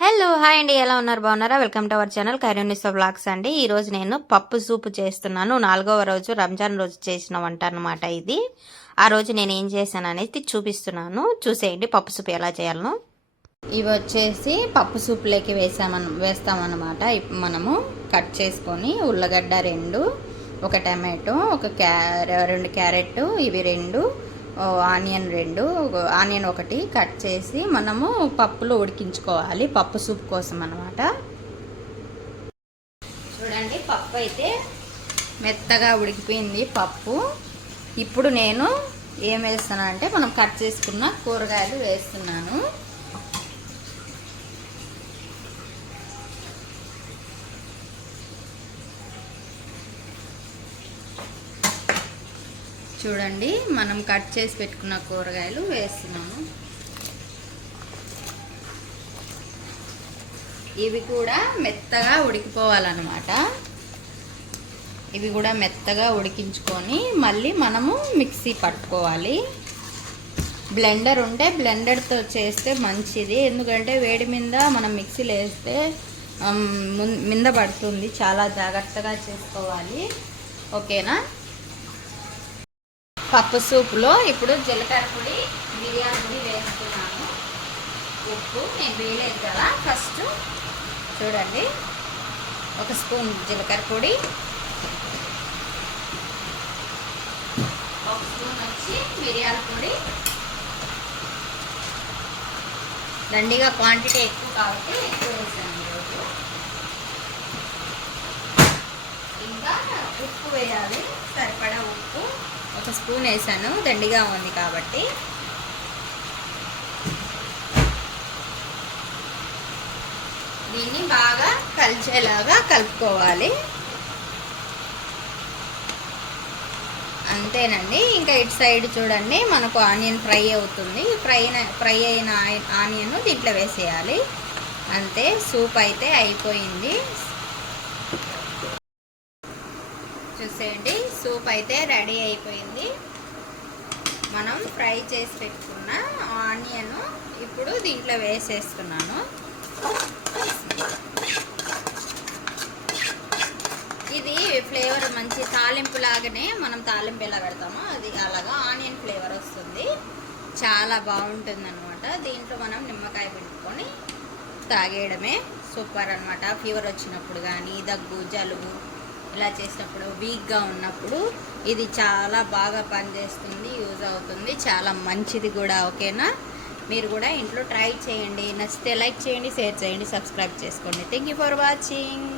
Hello hi అండి. ఎలా ఉన్నారు? బాగున్నారా? వెల్కమ్ టు అవర్ ఛానల్ కైరోనిసో బ్లాగ్స్ అండి. ఈరోజు నేను పప్పు సూపు చేస్తున్నాను. నాలుగవ రోజు రంజాన్ రోజు చేసిన వంట అనమాట ఇది. ఆ రోజు నేను ఏం చేశాను అనేది చూపిస్తున్నాను. చూసేయండి పప్పు సూపు ఎలా చేయాలను. ఇవి వచ్చేసి పప్పు సూపులోకి వేసామన్ వేస్తామన్నమాట. ఇప్ మనము కట్ చేసుకొని ఉల్లగడ్డ రెండు ఒక టమాటో ఒక క్యా రెండు క్యారెట్ ఇవి రెండు ఆనియన్ రెండు ఒక ఆనియన్ ఒకటి కట్ చేసి మనము పప్పులో ఉడికించుకోవాలి పప్పు సూప్ కోసం అనమాట చూడండి పప్పు అయితే మెత్తగా ఉడికిపోయింది పప్పు. ఇప్పుడు నేను ఏం వేస్తాను అంటే మనం కట్ చేసుకున్న కూరగాయలు వేస్తున్నాను. చూడండి మనం కట్ చేసి పెట్టుకున్న కూరగాయలు వేస్తున్నాము. ఇవి కూడా మెత్తగా ఉడికిపోవాలన్నమాట. ఇవి కూడా మెత్తగా ఉడికించుకొని మళ్ళీ మనము మిక్సీ పట్టుకోవాలి. బ్లెండర్ ఉంటే బ్లెండర్తో చేస్తే మంచిది. ఎందుకంటే వేడి మీద మనం మిక్సీలో వేస్తే మింద పడుతుంది. చాలా జాగ్రత్తగా చేసుకోవాలి. ఓకేనా? పప్పు సూప్లో ఇప్పుడు జీలకర్ర పొడి బిర్యానీ పొడి వేస్తున్నాను. ఉప్పు నేను వేయలేదు కదా. ఫస్ట్ చూడండి. ఒక స్పూన్ జీలకర్ర పొడి. ఒక స్పూన్ వచ్చి మిరియాల పొడి. దండిగా క్వాంటిటీ ఎక్కువ కాబట్టి ఎక్కువ వేసాను ఈరోజు. ఇంకా ఉప్పు వేయాలి. సరిపడా ఉప్పు. ఒక స్పూన్ వేసాను దండిగా ఉంది కాబట్టి. దీన్ని బాగా కలిసేలాగా కలుపుకోవాలి. అంతేనండి. ఇంకా ఇటు సైడ్ చూడండి మనకు ఆనియన్ ఫ్రై అవుతుంది. ఫ్రై ఫ్రై అయిన ఆనియన్ దీంట్లో వేసేయాలి. అంతే సూప్ అయితే అయిపోయింది. చూసేయండి. సూప్ అయితే రెడీ అయిపోయింది. మనం ఫ్రై చేసి పెట్టుకున్న ఆనియన్ ఇప్పుడు దీంట్లో వేసేస్తున్నాను. ఇది ఫ్లేవర్ మంచి తాలింపు లాగానే మనం తాలింపు ఎలా పెడతామో అది అలాగా ఆనియన్ ఫ్లేవర్ వస్తుంది. చాలా బాగుంటుంది అనమాట దీంట్లో మనం నిమ్మకాయ పిండుకొని తాగేయడమే సూపర్ అనమాట ఫీవర్ వచ్చినప్పుడు కానీ దగ్గు జలుబు ఇలా చేసినప్పుడు వీక్గా ఉన్నప్పుడు ఇది చాలా బాగా పనిచేస్తుంది యూజ్ అవుతుంది చాలా మంచిది కూడా ఓకేనా? మీరు కూడా ఇంట్లో ట్రై చేయండి. నచ్చితే లైక్ చేయండి షేర్ చేయండి సబ్స్క్రైబ్ చేసుకోండి. Thank you for watching